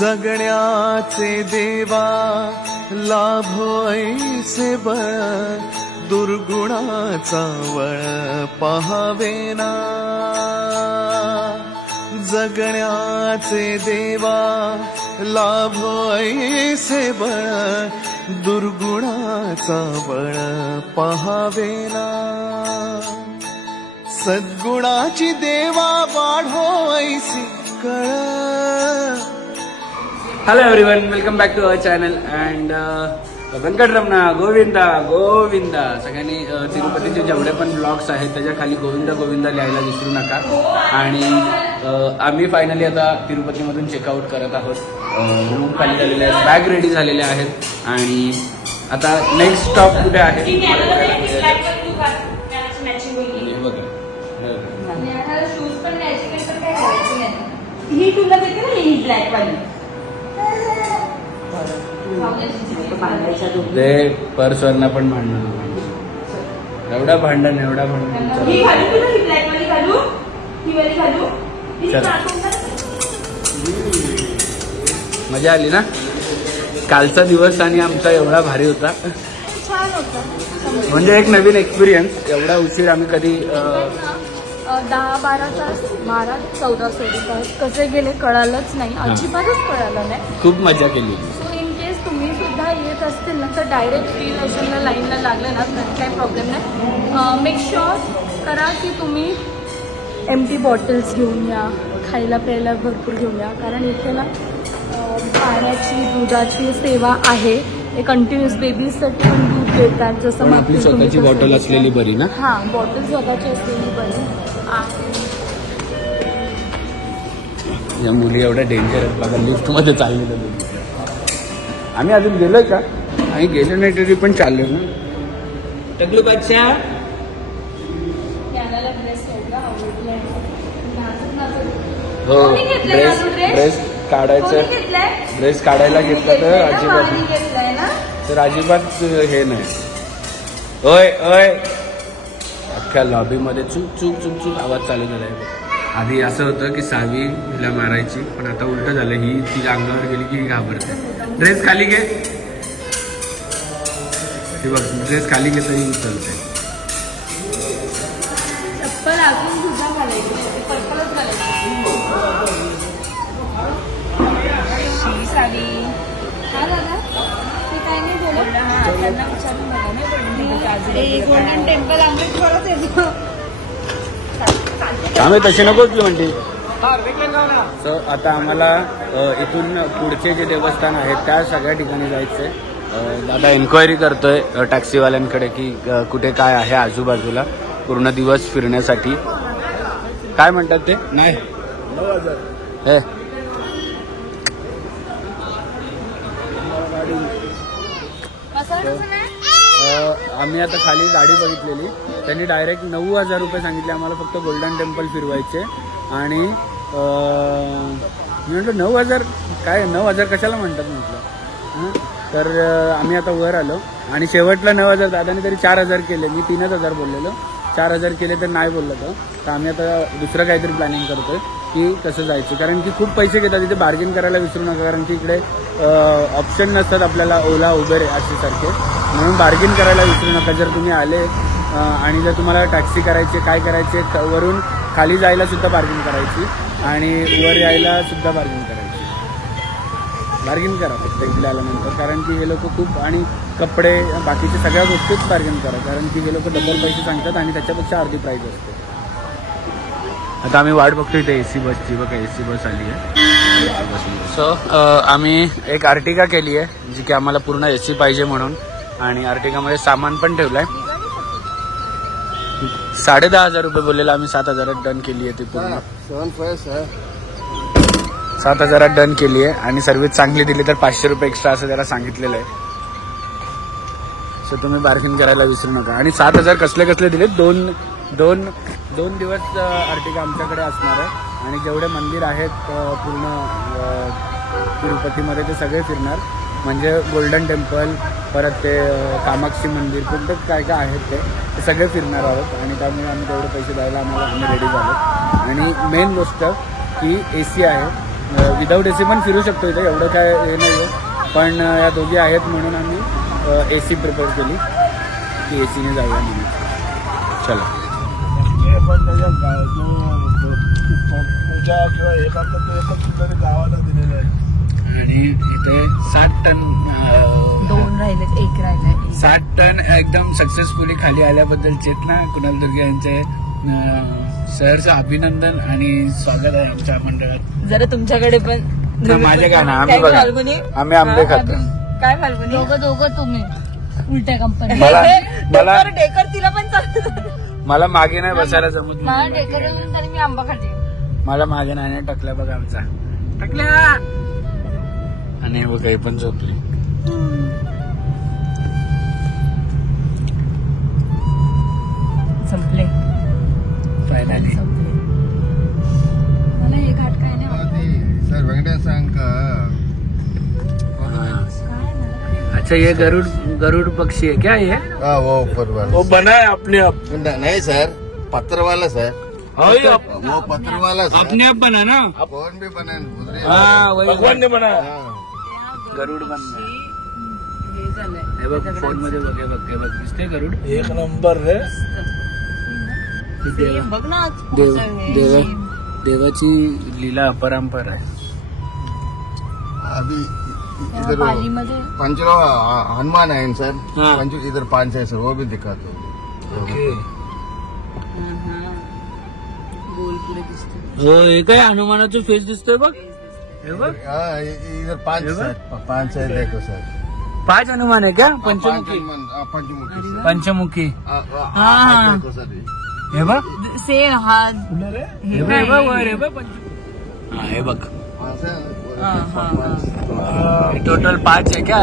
जगण्याचे देवा लाभो ऐसे बळ, दुर्गुणाचा वळ पहावेना। जगण्याचे देवा लाभो ऐसे बळ, दुर्गुणाचा बळ पहावेना। सद्गुणाची देवा वाढो ऐसी कळ। Hello everyone, welcome back to our channel and Venkataramana Govinda Govinda. सगळ्यांनी तिरुपतीचे जेवढे पण ब्लॉग्स आहेत त्याच्या खाली गोविंदा गोविंदा लिहायला विसरू नका। आणि आम्ही फायनली आता तिरुपतीमधून चेकआउट करत आहोत। रूम खाली झालेले आहेत, बॅग रेडी झालेले आहेत आणि आता नेक्स्ट स्टॉप कुठे आहे ही तुला देते ना, ही ब्लॅक वाली ते पर्सवरनं पण भांडण, एवढा भांडण एवढा भांडण। ही घालू तुला, ही ब्लॅक वाली घालू, ही वाली घालू। मजा आली ना? कालचा दिवस आणि आमचा एवढा भारी होता, छान होता। म्हणजे एक नवीन एक्सपिरियन्स। एवढा उशीर आम्ही कधी 10-12 तास 12-14 तास कसे गेले कळालंच नाही, अजिबातच कळालं नाही। खूप मजा केली। सो इन केस तुम्ही सुद्धा येत असतील ना तर डायरेक्ट फ्री दर्शनला लाईनला लागलं ना तर काही प्रॉब्लेम नाही। मेक शुअर करा की तुम्ही एम्प्टी बॉटल्स घेऊन या, खायला प्यायला भरपूर घेऊन या, कारण इथे ना पाण्याची दुधाची सेवा आहे। हे कंटिन्युअस बेबीजसाठी पण दूध देतात, जसं आपली स्वतःची बॉटल असलेली बरी ना? हां, बॉटल स्वतःची असलेली बरी। या मुली एवढ्या डेंजर आहेत बघा, लिफ्टमध्ये चाललेलं। आम्ही अजून गेलोय का? आणि गेलो नाही तरी पण चाललो ना। टकलू बादशा हो, ड्रेस काढायला घेतला तर अजिबात हे नाही। ओय ओय, अख्ख्या लॉबीमध्ये चूक चूक चूक चूक आवाज चालू झालाय। आधी असं होतं की सावी हिला मारायची, पण आता उलट झालं, ही तिच्या अंगावर गेली की ही घाबरते। ड्रेस खाली घे, हे बघ, ड्रेस खाली घेता ही उचलते। चप्पल अजून तुझा घालायची, पर्पलच घालायची। साडी हा दादा, ते काय नाही बोलत, त्यांना विचारून बघा ना। गोल्डन टेम्पल अमृतसरच येतो, आम्ही तशी नकोच म्हणते। सो आता आम्हाला इथून पुढचे जे देवस्थान आहेत त्या सगळ्या ठिकाणी जायचंय। दादा एन्क्वायरी करतोय टॅक्सीवाल्यांकडे की कुठे काय आहे आजूबाजूला पूर्ण दिवस फिरण्यासाठी। काय म्हणतात ते? नाही 9,000 हे आम्ही आता खाली गाडी बघितलेली, त्यांनी डायरेक्ट 9,000 रुपये सांगितले आम्हाला फक्त गोल्डन टेम्पल फिरवायचे। आणि मी म्हटलं 9,000 काय, 9,000 कशाला म्हणतात म्हटलं। तर आम्ही आता वर आलो आणि शेवटला 9,000 दादाने तरी 4,000 केले, मी 3,000 बोललेलो, 4,000 केले तर नाही बोललो तर आम्ही आता दुसरं काहीतरी प्लॅनिंग करतोय की कसं जायचं, कारण की खूप पैसे घेतात इथे। बार्गेन करायला विसरू नका, कारण की इकडे ऑप्शन नसतात आपल्याला ओला उबेर असे सारखे, म्हणून बार्गेन करायला विसरू नका। जर तुम्ही आले आणि जर तुम्हाला टॅक्सी करायची काय करायचे, वरून खाली जायला सुद्धा बार्गेन करायची आणि वर यायला सुद्धा बार्गेन करायची। बार्गेन करा फक्त इकडे आल्यानंतर, कारण की हे लोक खूप, आणि कपडे बाकीच्या सगळ्या गोष्टीच बार्गेन करा, कारण की हे लोक डबल पैसे सांगतात आणि त्याच्यापेक्षा अर्धी प्राईस असते। आता आम्ही वाट बघतो इथे एसी बसची, बघा एसी बस आली आहे। सो आम्ही एक आर्टिका केली आहे जी की आम्हाला पूर्ण एसी पाहिजे म्हणून, आणि आर्टिकामध्ये सामान पण ठेवलंय। 10,500 रुपये बोललेला, आम्ही 7,000 डन केली आहे ती पूर्ण। 7,000 डन केली आहे आणि सर्व्हिस चांगली दिली तर 500 रुपये एक्स्ट्रा असं त्याला सांगितलेलं आहे। सो तुम्ही बार्गेन करायला विसरू नका। आणि 7,000 कसले कसले दिले, दोन दिवस आर्टिका आमच्याकडे असणार आहे आणि जेवढे मंदिर आहेत पूर्ण तिरुपतीमध्ये ते सगळे फिरणार, म्हणजे गोल्डन टेम्पल, परत ते कामाक्षी मंदिर, कुठं काय काय आहेत ते सगळे फिरणार आहोत। आणि त्यामुळे आम्ही तेवढे पैसे द्यायला आम्ही रेडी झालो। आणि मेन गोष्ट की एसी आहे, विदाऊट AC पण फिरू शकतो इथे, एवढं काय हे नाही आहे. पण या दोघी आहेत म्हणून आम्ही AC प्रिपेअर केली की ACने जाऊया म्हणून. चला पूजा किंवा हे करतात ते पण तरी गावाला दिलेलं आहे. आणि इथे 7 टन 2 राहिलेत, 1 राहिलाय. 7 टन एकदम सक्सेसफुली खाली आल्याबद्दल चेतना कुणाल दुर्गे यांचे सहर्ष अभिनंदन आणि स्वागत आहे आमच्या मंडळात. जरा तुमच्याकडे पण माझे काय ना, आम्ही बघा आम्ही आंबे खातो. काय फाल्गुनी? दोघं तुम्ही उलट्या कंपनी. मला डेकर तिला पण चालतं. मला मागे नाही बसायला जमत मला नाही. डेकर येऊन तरी मी आंबा खाते. मला मागे नाही टकल्या बघा आमचा टकल्या. आणि बघा हे पण झोपली. संपले फायनली. मला हे घाट काय नाही वाटत. सर वेंकटेश अच्छा ये गरुड़ पक्षी है क्या ये? वो ऊपर वाला वो बना है अपने आप? नहीं सर, पत्थर वाला सर. वो पत्थर वाला सर. अपने आप बना ना? कौन भी बना हाँ वही भगवान ने बना. गरुड बनना. हे बघ फोन मध्ये बघ दिसते गरुड. एक नंबर रे. बघ ना देवाची लीला अपरंपार आहे. अभी इधर पालीमध्ये पंचलो हनुमान है सर. हाँ. इधर 5 है सर, वो भी दिखा दो. गोल पुढे दिसतो. हो हे काय हनुमानाचं फेस दिसतोय बघ. हे बघ इधर 5 सर, 5 है देखो सर. 5 हनुमान है क्या? पंचमुखी. पंचमुखी सर. पंचमुखी. हाँ. देखो सर. हे बघ से हात हे बघ वर हे बघ. हा हे बघ हाँ सर. टोटल 5 है क्या?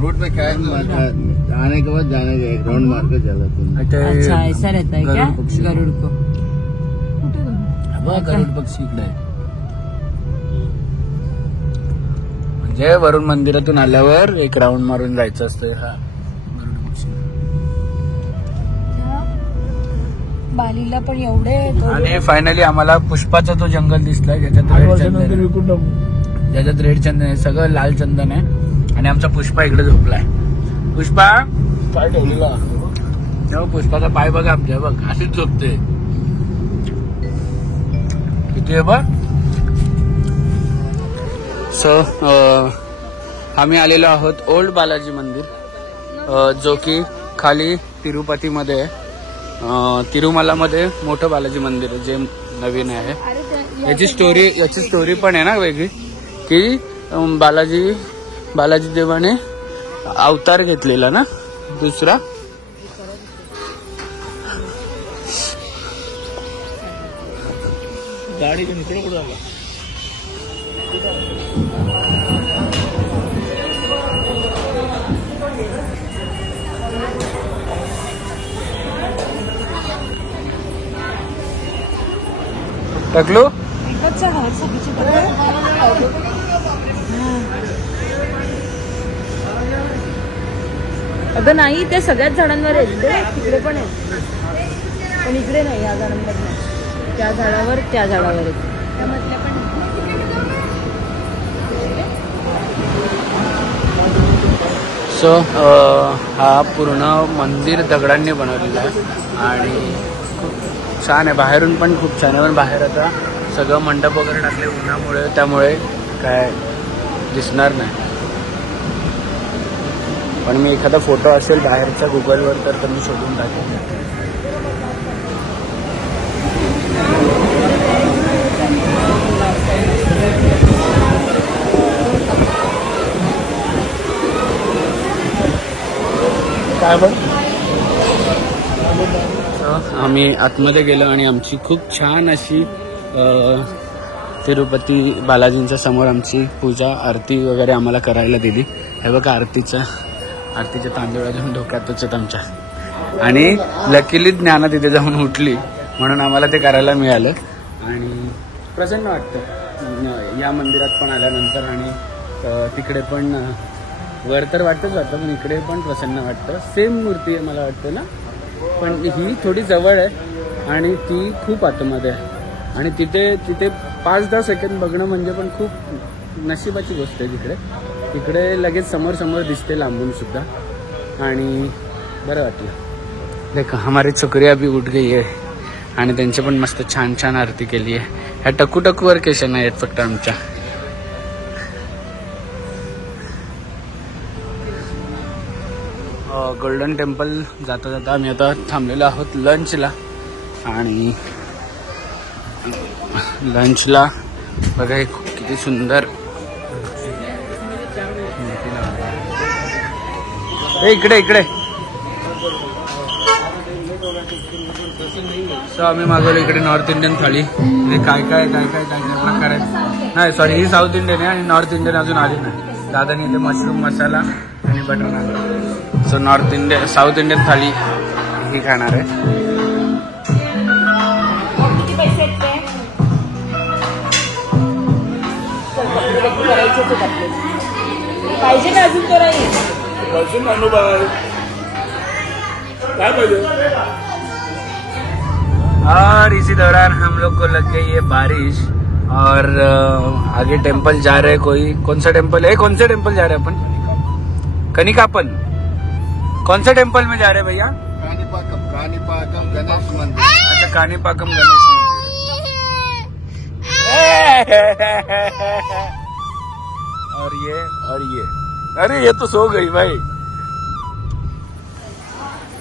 रूट में क्या है, आने के बाद जाने का एक राउंड मार कर चला तुम. अच्छा ऐसा रहता है क्या? गरुड़ पक्षी. गरुड़ को गरुड पक्षी इकडे आहे. म्हणजे वरुण मंदिरातून आल्यावर एक राऊंड मारून जायचं असतं. हा गरुड पक्षी. बालीला पण एवढे आणि फायनली आम्हाला पुष्पाचा तो जंगल दिसलाय ज्याच्यात रेड चंदन आहे, सगळं लाल चंदन आहे. आणि आमचा पुष्पा इकडे झोपलाय. पुष्पा पाय ठेवलेला. तेव्हा पुष्पाचा पाय बघा आमच्या बघ अशीच झोपते. किती आहे बघ. सो आम्ही आलेलो आहोत ओल्ड बालाजी मंदिर, जो की खाली तिरुपतीमध्ये आहे. तिरुमलामध्ये मोठं बालाजी मंदिर आहे जे नवीन आहे. याची स्टोरी पण आहे ना वेगळी, की बालाजी देवाने अवतार घेतलेला ना दुसरा. गाडी इकडे कुठे आला. टकलू अगं नाही, त्या सगळ्याच झाडांवर आहेत ते, तिकडे पण आहेत पण इकडे नाही. या झाडांवर नाही, त्या झाडावर त्या झाडावर आहेत. त्यामधल्या पण सो हा पूर्ण मंदिर दगडांनी बनवलेला आहे आणि खूप छान आहे. बाहेरून पण खूप छान आहे. पण बाहेर आता सगळं मंडप वगैरे टाकले उन्हामुळे, त्यामुळे काय दिसणार नाही. पण मी एखादा फोटो असेल बाहेरचा गुगलवर तर मी शोधून टाकेन. काय बघ. आम्ही आतमध्ये गेलो आणि आमची खूप छान अशी तिरुपती बालाजींच्या समोर आमची पूजा आरती वगैरे आम्हाला करायला दिली. हे बघा आरतीच्या तांदूळ अजून डोक्यातच आहेत आमच्या. आणि लकीली ज्ञाना तिथे जाऊन उठली म्हणून आम्हाला ते करायला मिळालं. आणि प्रसन्न वाटतं या मंदिरात पण आल्यानंतर. आणि तिकडे पण वर तर वाटतच वाटतं पण इकडे पण प्रसन्न वाटतं. सेम मूर्ती आहे मला वाटतं ना, पण ही थोडी जवळ आहे आणि ती खूप आतमध्ये आहे. आणि तिथे 5-10 सेकंद बघणं म्हणजे पण खूप नशिबाची गोष्ट आहे. तिकडे लगेच समोर दिसते लांबून सुद्धा. आणि बरं वाटलं. देखो हमारी छोकरिया भी उठ गई आहे आणि त्यांची पण मस्त छान आरती केली आहे. ह्या टकूवर केशा नाही आहेत फक्त आमच्या. गोल्डन टेम्पल जाता आम्ही आता थांबलेलो आहोत लंचला. आणि लंचला बघा हे किती सुंदर इकडे सो आम्ही मागवलं इकडे नॉर्थ इंडियन थाळी. काय प्रकार आहेत. नाही सॉरी ही साऊथ इंडियन आहे आणि नॉर्थ इंडियन अजून आली नाही. दादानी इथे मशरूम मसाला आणि butter naan. So south Indian thali ही खाणार आहे. पाहिजे का अजून और इसी दौरान हम लोग को लग गई है बारिश और आगे टेम्पल जा रहे कोई. कौन सा टेम्पल है? कौन से टेम्पल जा रहे हैं अपन? कनिकापन. कौन से टेम्पल में जा रहे हैं भैया? कानीपाकम गणेश मंदिर. अच्छा कानीपाकम गणेश मंदिर. और ये अरे ये तो सो गई भाई.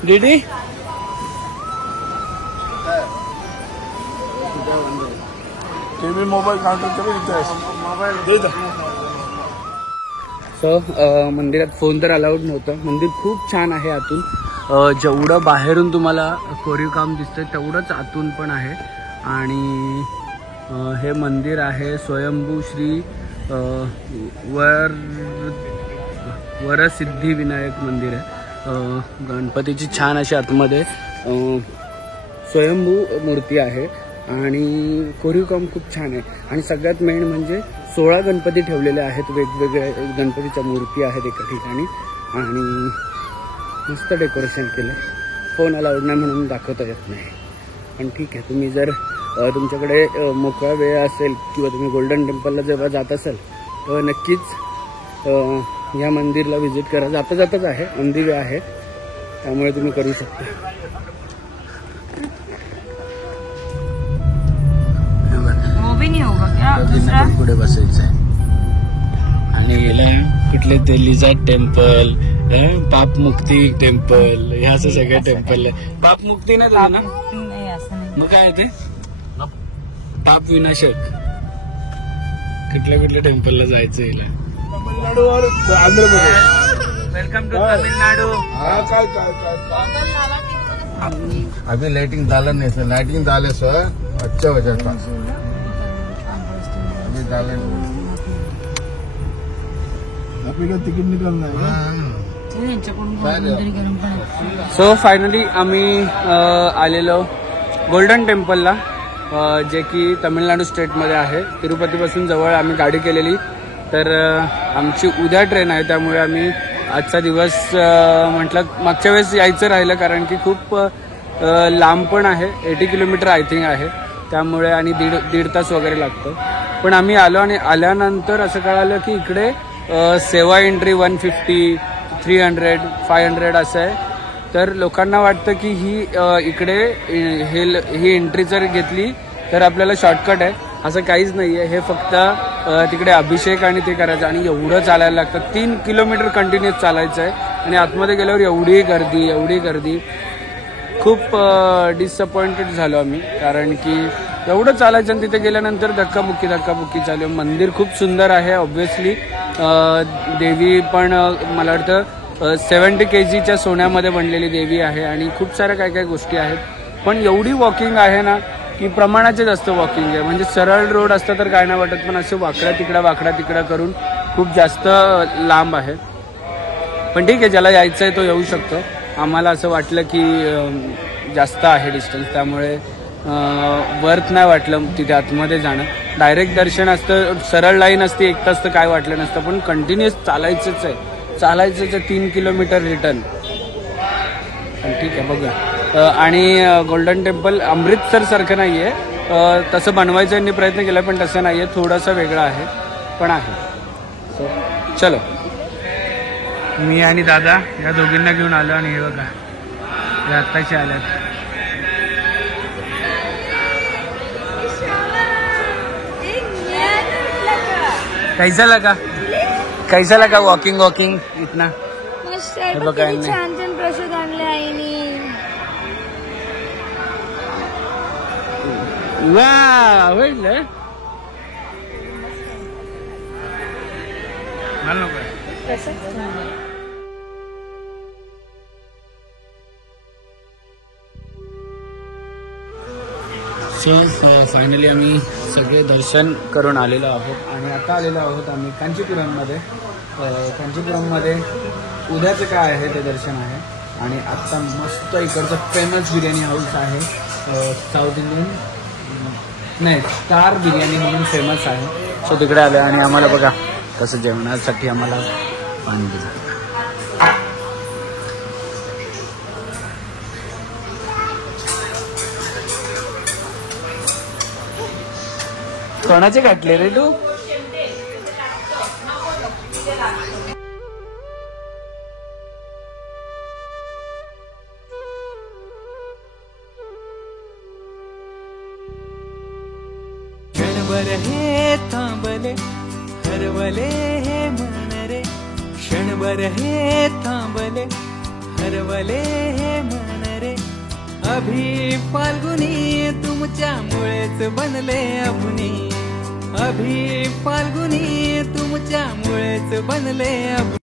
दीदी TV mobile counter mobile. So मंदिरात फोन तर अलाउड नव्हतं. मंदिर खूप छान आहे आतून. जेवढं बाहेरून तुम्हाला कोरीव काम दिसतंय तेवढंच आतून पण आहे. आणि हे मंदिर आहे स्वयंभू श्री वरसिद्धी विनायक मंदिर आहे. गणपतीची छान अशी आतमध्ये स्वयंभू मूर्ती आहे आणि कोरीव काम खूप छान आहे. आणि सगळ्यात मेन म्हणजे 16 गणपती ठेवलेले आहेत. वेगवेगळ्या गणपतीच्या मूर्ती आहेत एका ठिकाणी आणि मस्त डेकोरेशन केलं. फोन अलाउड नाही म्हणून दाखवता येत नाही. पण ठीक आहे, तुम्ही जर तुमच्याकडे मोकळा वेळ असेल किंवा तुम्ही गोल्डन टेम्पलला जेव्हा जात असाल तेव्हा नक्कीच या मंदिरला व्हिजिट करा. जाताच आहे, ऑन दी वे आहे, त्यामुळे तुम्ही करू शकता. पुढे बसायचं आहे. आणि याला कुठले ते लिझार्ड टेम्पल, पापमुक्ती टेम्पल, ह्या असं सगळे टेम्पल आहे. पापमुक्ती नाही ना, मग काय ते पाप विनाशक. कुठल्या टेम्पलला जायचं याला. तमिळनाडू और आंध्र प्रदेश. Welcome to Tamil Nadu. अभी लाइटिंग डाला नहीं सर. लाइटिंग डाले सर अच्छा हो जाता. अभी डाले आपल्याला तिकीट निघालं नाही. सो फायनली आम्ही आलेलो गोल्डन टेम्पलला, जे की तमिळनाडू स्टेटमध्ये आहे. तिरुपतीपासून जवळ आम्ही गाडी केलेली. तर आमची उद्या ट्रेन आहे, त्यामुळे आम्ही आजचा दिवस म्हटलं मागच्या वेळेस यायचं राहिलं कारण की खूप लांब पण आहे. 80 किलोमीटर आय थिंक आहे, त्यामुळे आणि दीड तास वगैरे लागतो. पण आम्ही आलो आणि आल्यानंतर असं कळालं की इकडे सेवा एंट्री 150, 300, 500 असं आहे. तर लोकांना वाटतं की ही इकडे ही एंट्री जर घेतली तर आपल्याला शॉर्टकट आहे. असं काहीच नाही आहे. हे फक्त तिकडे अभिषेक आणि ते करायचं आणि एवढं चालायला लागतं. 3 किलोमीटर कंटिन्युअस चालायचं आहे आणि आतमध्ये गेल्यावर एवढी गर्दी. खूप डिसअपॉइंटेड झालो आम्ही, कारण की एवढं चालायचं आणि तिथे गेल्यानंतर धक्काबुक्की चालू. मंदिर खूप सुंदर आहे. ऑब्व्हियसली देवी पण मला वाटतं 70 kgच्या सोन्यामध्ये बनलेली देवी आहे आणि खूप साऱ्या काय गोष्टी आहेत. पण एवढी वॉकिंग आहे ना की प्रमाणाचे जास्त वॉकिंग आहे. म्हणजे सरळ रोड असतं तर काय नाही वाटत, पण असं वाकड्या तिकडा करून खूप जास्त लांब आहे. पण ठीक आहे, ज्याला यायचं आहे तो येऊ शकतो. आम्हाला असं वाटलं की जास्त आहे डिस्टन्स, त्यामुळे वर्थ नाही वाटलं तिथे आतमध्ये जाणं. डायरेक्ट दर्शन असतं, सरळ लाईन असते 1 तास, तर काय वाटलं नसतं. पण कंटिन्युअस चालायचंच आहे 3 किलोमीटर रिटर्न. पण ठीक आहे, बघूया. आणि गोल्डन टेम्पल अमृतसर सारखं नाही आहे, तसं बनवायचा यांनी प्रयत्न केला पण तसं नाही आहे, थोडंसं वेगळं आहे पण आहे. सो चलो, मी आणि दादा या दोघींना घेऊन आलो आणि हे बघा हे आत्ताचे आल्यात. कैसा लगा वॉकिंग इतना? छान छान प्रसाद आणले आईने. आवडलं मला नको. सो फायनली आम्ही सगळे दर्शन करून आलेलो आहोत आणि आता आलेलो आहोत आम्ही कांचीपुरममध्ये. कांचीपुरममध्ये उद्याचं काय आहे ते दर्शन आहे आणि आत्ता मस्त इकडचं फेमस बिर्याणी हाऊस आहे, साऊथ इंडियन नाही स्टार बिर्याणी म्हणून फेमस आहे. सो तिकडे आलं आणि आम्हाला बघा कसं जेवणासाठी आम्हाला पाणी दिलं. कोणाचे घातले रे तू? क्षणभर हे थांबले हरवले हे मन रे, क्षणभर हे थांबले हरवले हे मन रे. अभि फाल्गुनी तुमच्यामुळेच बनले अभुनी, अभि फाल्गुनी तुमच्यामुळेच बनले अभुनी.